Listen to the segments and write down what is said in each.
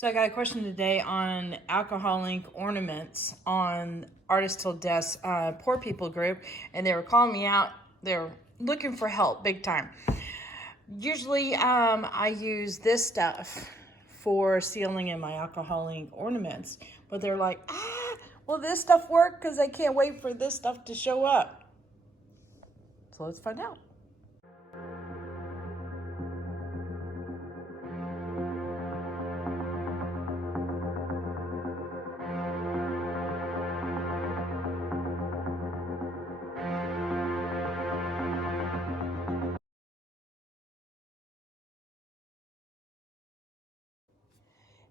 So I got a question today on alcohol ink ornaments on Artist Till Death's Poor People group, and they were calling me out. They're looking for help big time. Usually I use this stuff for sealing in my alcohol ink ornaments, but they're like, will this stuff work? Because I can't wait for this stuff to show up. So let's find out.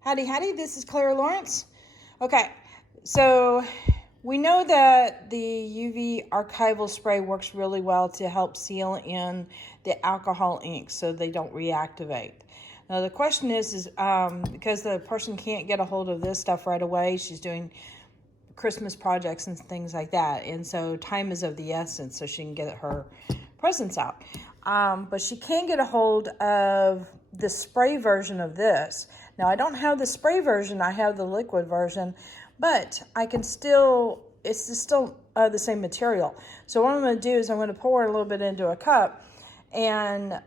Howdy, howdy, this is Clara Lawrence. Okay, so we know that the UV Archival Spray works really well to help seal in the alcohol inks so they don't reactivate. Now the question is because the person can't get a hold of this stuff right away, she's doing Christmas projects and things like that, and so time is of the essence so she can get her presents out. But she can get a hold of the spray version of this. Now I don't have the spray version, I have the liquid version, but I can still, it's still the same material. So what I'm going to do is I'm going to pour a little bit into a cup and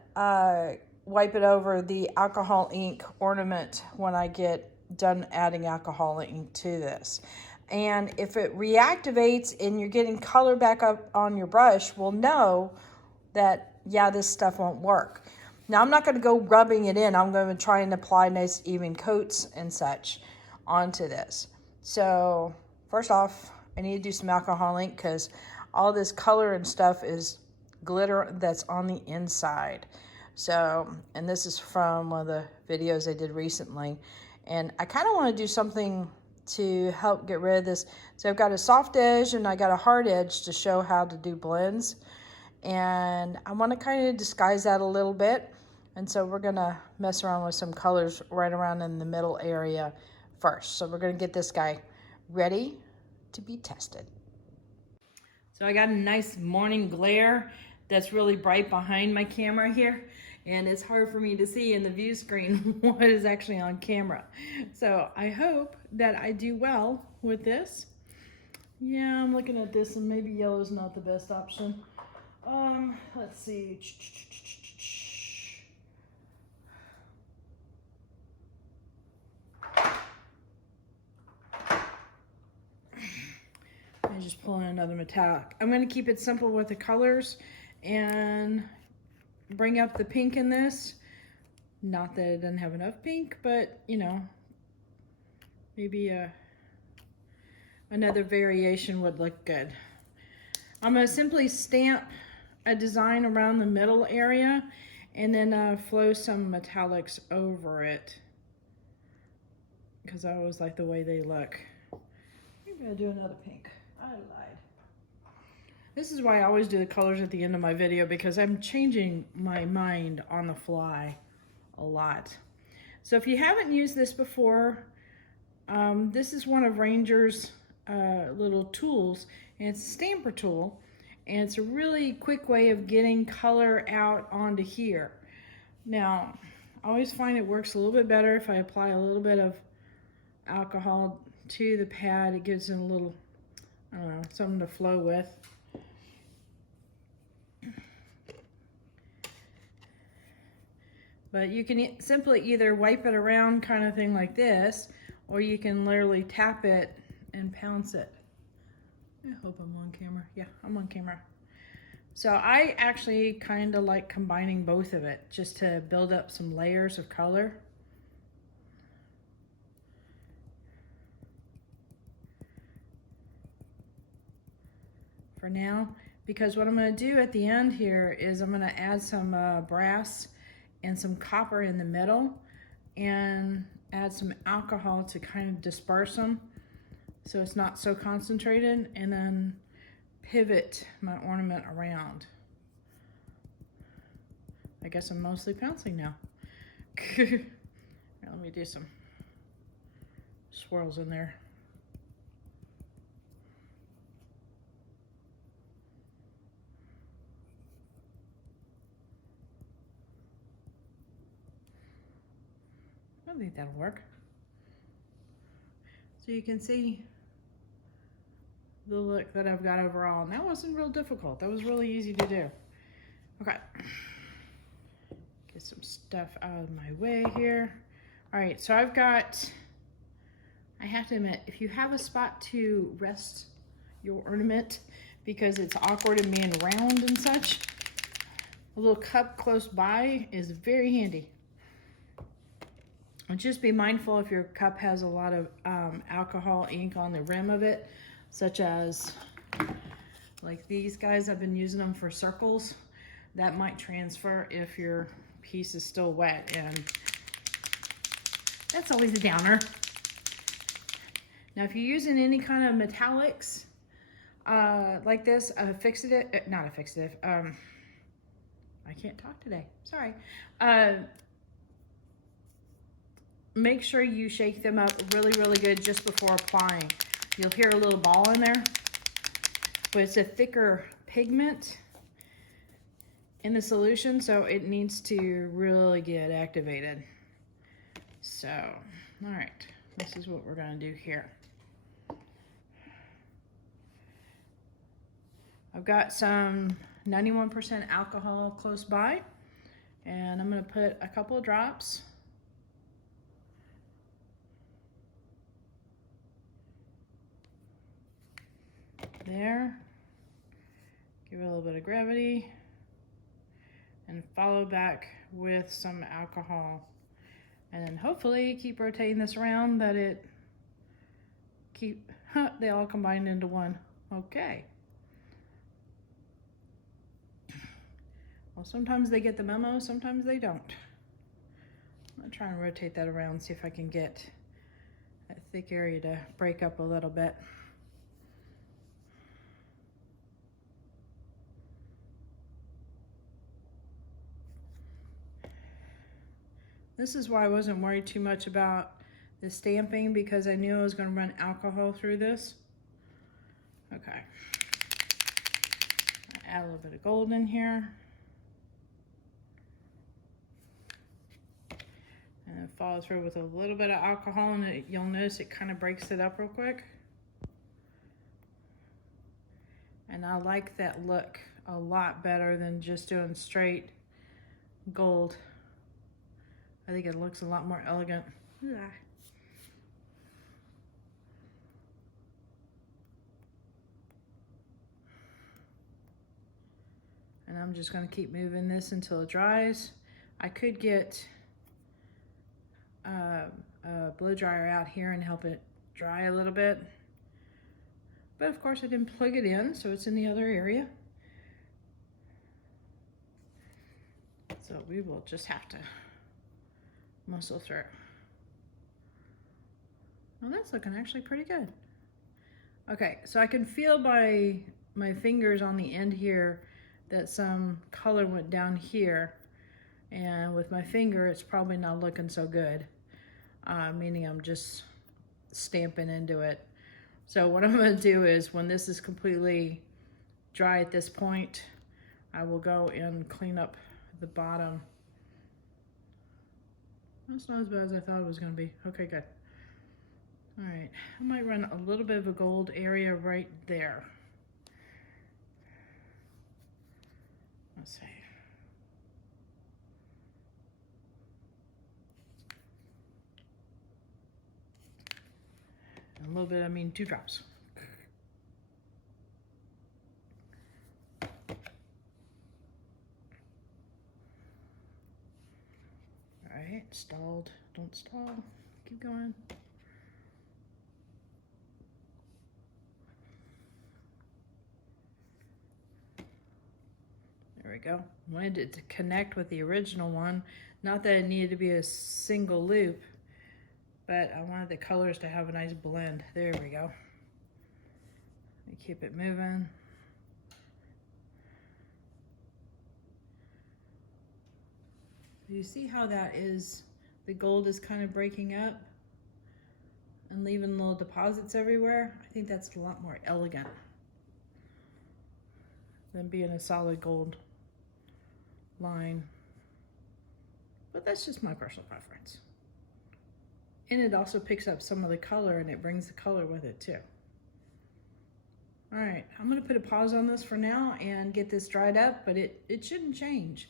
wipe it over the alcohol ink ornament when I get done adding alcohol ink to this. And if it reactivates and you're getting color back up on your brush, we'll know that, yeah, this stuff won't work. Now, I'm not going to go rubbing it in. I'm going to try and apply nice even coats and such onto this. So first off, I need to do some alcohol ink because all this color and stuff is glitter that's on the inside. So, and this is from one of the videos I did recently. And I kind of want to do something to help get rid of this. So I've got a soft edge and I got a hard edge to show how to do blends. And I want to kind of disguise that a little bit. And so we're going to mess around with some colors right around in the middle area first. So we're going to get this guy ready to be tested. So I got a nice morning glare that's really bright behind my camera here. And it's hard for me to see in the view screen what is actually on camera. So I hope that I do well with this. Yeah, I'm looking at this and maybe yellow is not the best option. Let's see. I just pull in another metallic. I'm going to keep it simple with the colors and bring up the pink in this. Not that it doesn't have enough pink, but you know, maybe another variation would look good. I'm going to simply stamp a design around the middle area and then flow some metallics over it because I always like the way they look. Maybe I'll do another pink. I lied. This is why I always do the colors at the end of my video because I'm changing my mind on the fly a lot. So if you haven't used this before, this is one of Ranger's little tools, and it's a stamper tool, and it's a really quick way of getting color out onto here. Now, I always find it works a little bit better if I apply a little bit of alcohol to the pad. It gives it a little, I don't know, something to flow with. But you can simply either wipe it around kind of thing like this, or you can literally tap it and pounce it. I hope I'm on camera. Yeah, I'm on camera. So I actually kind of like combining both of it just to build up some layers of color. For now, because what I'm going to do at the end here is I'm going to add some brass and some copper in the middle and add some alcohol to kind of disperse them so it's not so concentrated, and then pivot my ornament around. I guess I'm mostly pouncing now. Here, let me do some swirls in there. I think that'll work. So you can see the look that I've got overall. And that wasn't real difficult. That was really easy to do. Okay. Get some stuff out of my way here. All right, so I have to admit, if you have a spot to rest your ornament because it's awkward and being round and such, a little cup close by is very handy. And just be mindful if your cup has a lot of alcohol ink on the rim of it, such as like these guys. I've been using them for circles. That might transfer if your piece is still wet, and that's always a downer. Now, if you're using any kind of metallics like this, I can't talk today, sorry. Make sure you shake them up really, really good just before applying. You'll hear a little ball in there, but it's a thicker pigment in the solution, so it needs to really get activated. So, all right, this is what we're gonna do here. I've got some 91% alcohol close by, and I'm gonna put a couple of drops there, give it a little bit of gravity, and follow back with some alcohol. And then hopefully keep rotating this around that they all combined into one. Okay. Well, sometimes they get the memo, sometimes they don't. I'm gonna try and rotate that around, see if I can get that thick area to break up a little bit. This is why I wasn't worried too much about the stamping, because I knew I was going to run alcohol through this. Okay. Add a little bit of gold in here. And then follow through with a little bit of alcohol, and you'll notice it kind of breaks it up real quick. And I like that look a lot better than just doing straight gold. I think it looks a lot more elegant. Yeah. And I'm just going to keep moving this until it dries. I could get a blow dryer out here and help it dry a little bit. But of course I didn't plug it in, so it's in the other area. So we will just have to muscle through. Well, that's looking actually pretty good. Okay, so I can feel by my fingers on the end here that some color went down here, and with my finger it's probably not looking so good, meaning I'm just stamping into it. So what I'm going to do is, when this is completely dry at this point, I will go and clean up the bottom. That's not as bad as I thought it was going to be. Okay, good. All right, I might run a little bit of a gold area right there. Let's see. A little bit, I mean 2 drops. All right, stalled, don't stall, keep going. There we go. Wanted it to connect with the original one. Not that it needed to be a single loop, but I wanted the colors to have a nice blend. There we go. Keep it moving. You see how that is, the gold is kind of breaking up and leaving little deposits everywhere? I think that's a lot more elegant than being a solid gold line. But that's just my personal preference. And it also picks up some of the color, and it brings the color with it too. All right, I'm gonna put a pause on this for now and get this dried up, but it shouldn't change.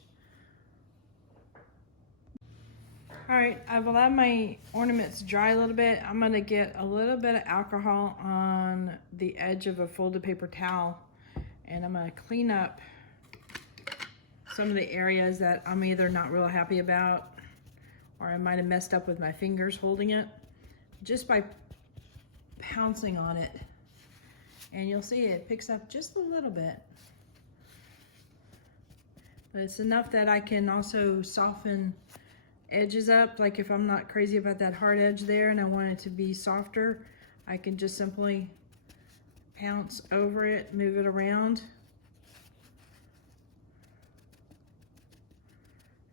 All right, I've allowed my ornaments to dry a little bit. I'm gonna get a little bit of alcohol on the edge of a folded paper towel, and I'm gonna clean up some of the areas that I'm either not real happy about, or I might have messed up with my fingers holding it, just by pouncing on it. And you'll see it picks up just a little bit. But it's enough that I can also soften edges up. Like if I'm not crazy about that hard edge there and I want it to be softer, I can just simply pounce over it, move it around,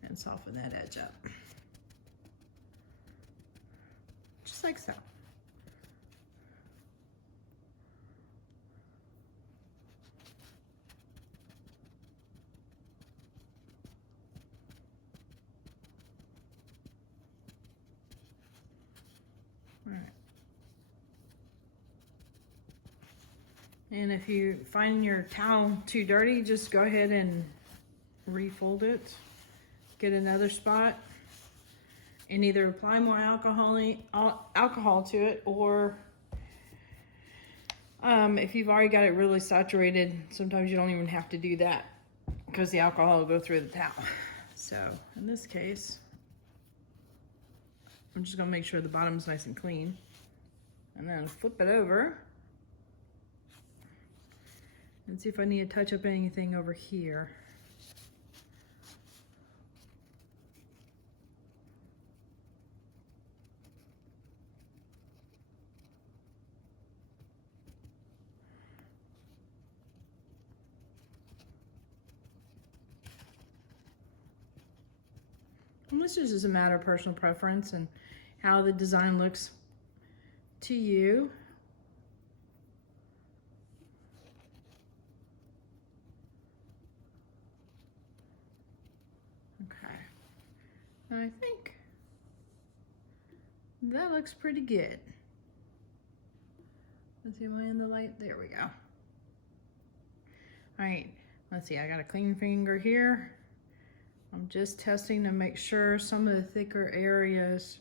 and soften that edge up. Just like so. All right. And if you find your towel too dirty, just go ahead and refold it. Get another spot and either apply more alcohol to it, or if you've already got it really saturated, sometimes you don't even have to do that because the alcohol will go through the towel. So in this case, I'm just gonna make sure the bottom's nice and clean, and then flip it over and see if I need to touch up anything over here. And this is just a matter of personal preference and how the design looks to you. Okay, I think that looks pretty good. Let's see, am I in the light? There we go. All right, let's see, I got a clean finger here. I'm just testing to make sure some of the thicker areas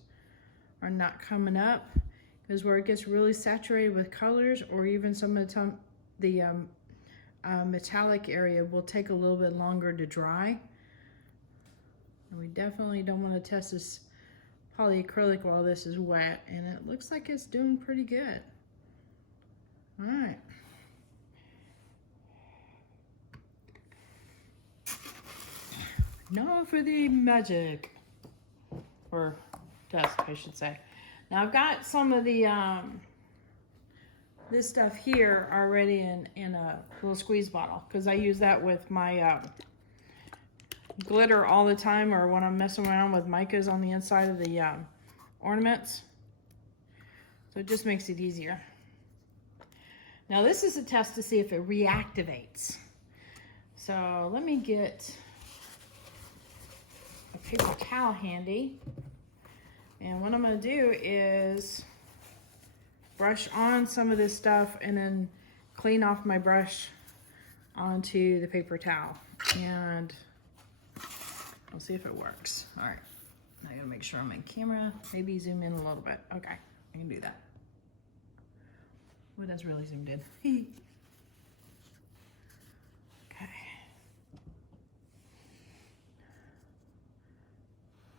are not coming up, because where it gets really saturated with colors, or even some of the time the metallic area will take a little bit longer to dry. And we definitely don't want to test this polyacrylic while this is wet, and it looks like it's doing pretty good. All right. Now for the magic, or dust, I should say. Now I've got some of the this stuff here already in a little squeeze bottle, because I use that with my glitter all the time, or when I'm messing around with micas on the inside of the ornaments. So it just makes it easier. Now this is a test to see if it reactivates. So let me get a paper towel handy, and what I'm going to do is brush on some of this stuff and then clean off my brush onto the paper towel, and we'll see if it works. All right, I gotta make sure I'm in camera. Maybe zoom in a little bit. Okay, I can do that. Well, that's really zoomed in. Okay.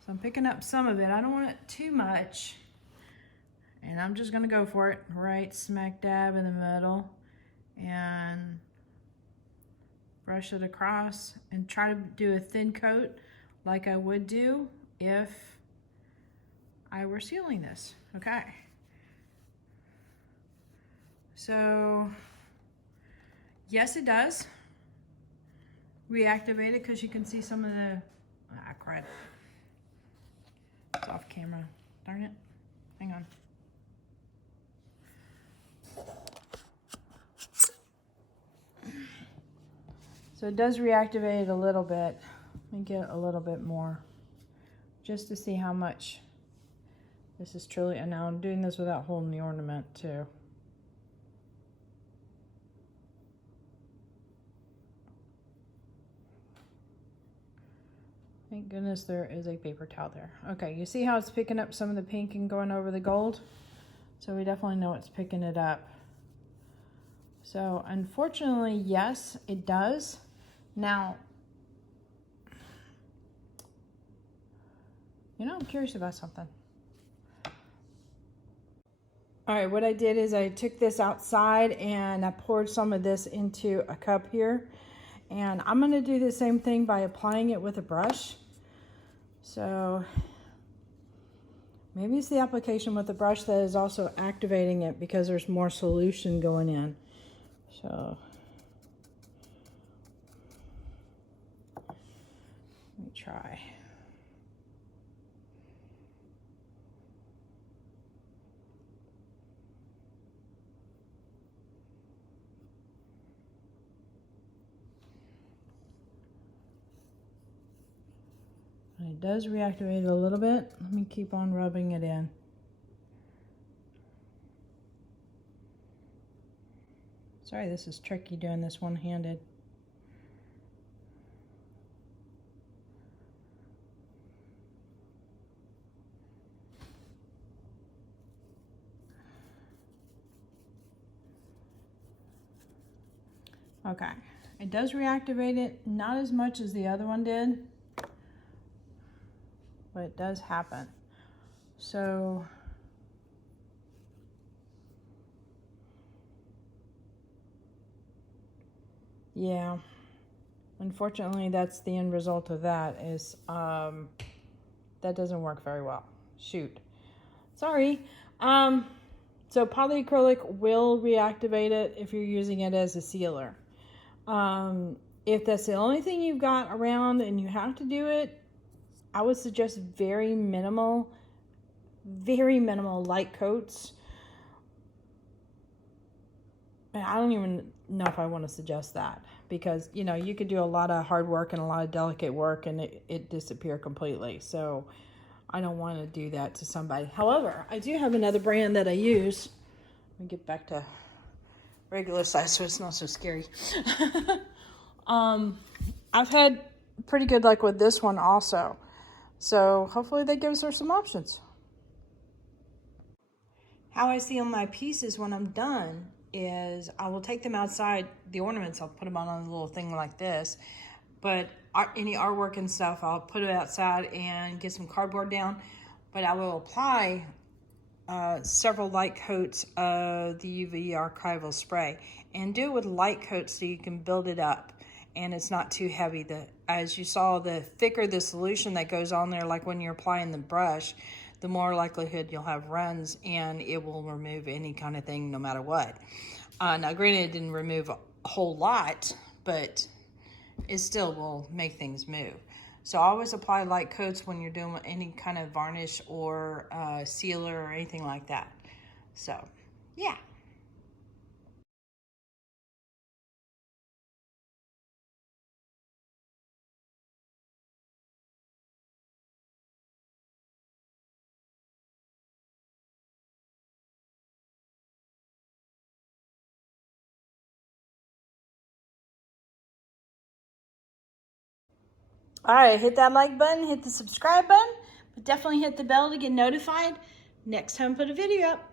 So I'm picking up some of it. I don't want it too much. And I'm just gonna go for it right smack dab in the middle and brush it across and try to do a thin coat like I would do if I were sealing this. Okay. So yes, it does reactivate it, because you can see some of the, crud. It's off camera, darn it. Hang on. So it does reactivate it a little bit. Let me get a little bit more just to see how much This is truly, and now I'm doing this without holding the ornament too. Thank goodness there is a paper towel there. Okay, you see how it's picking up some of the pink and going over the gold? So we definitely know it's picking it up. So unfortunately, yes, it does. Now, you know, I'm curious about something. All right, what I did is I took this outside and I poured some of this into a cup here. And I'm gonna do the same thing by applying it with a brush. So maybe it's the application with the brush that is also activating it because there's more solution going in. So let me try. It does reactivate a little bit. Let me keep on rubbing it in. Sorry, this is tricky doing this one-handed. Okay, it does reactivate it, not as much as the other one did, but it does happen. So yeah, unfortunately that's the end result of that is that doesn't work very well. Shoot, sorry. So polyacrylic will reactivate it if you're using it as a sealer. If that's the only thing you've got around and you have to do it, I would suggest very minimal light coats. And I don't even know if I want to suggest that because, you know, you could do a lot of hard work and a lot of delicate work and it disappear completely. So I don't want to do that to somebody. However, I do have another brand that I use. Let me get back to regular size so it's not so scary. I've had pretty good luck with this one also. So hopefully that gives her some options. How I seal my pieces when I'm done is I will take them outside, the ornaments, I'll put them on a little thing like this. But any artwork and stuff, I'll put it outside and get some cardboard down. But I will apply several light coats of the UV Archival Spray. And do it with light coats so you can build it up. And it's not too heavy. As you saw, the thicker the solution that goes on there, like when you're applying the brush, the more likelihood you'll have runs and it will remove any kind of thing no matter what. Now granted, it didn't remove a whole lot, but it still will make things move. So always apply light coats when you're doing any kind of varnish or sealer or anything like that. So yeah. All right, hit that like button, hit the subscribe button, but definitely hit the bell to get notified next time I put a video up.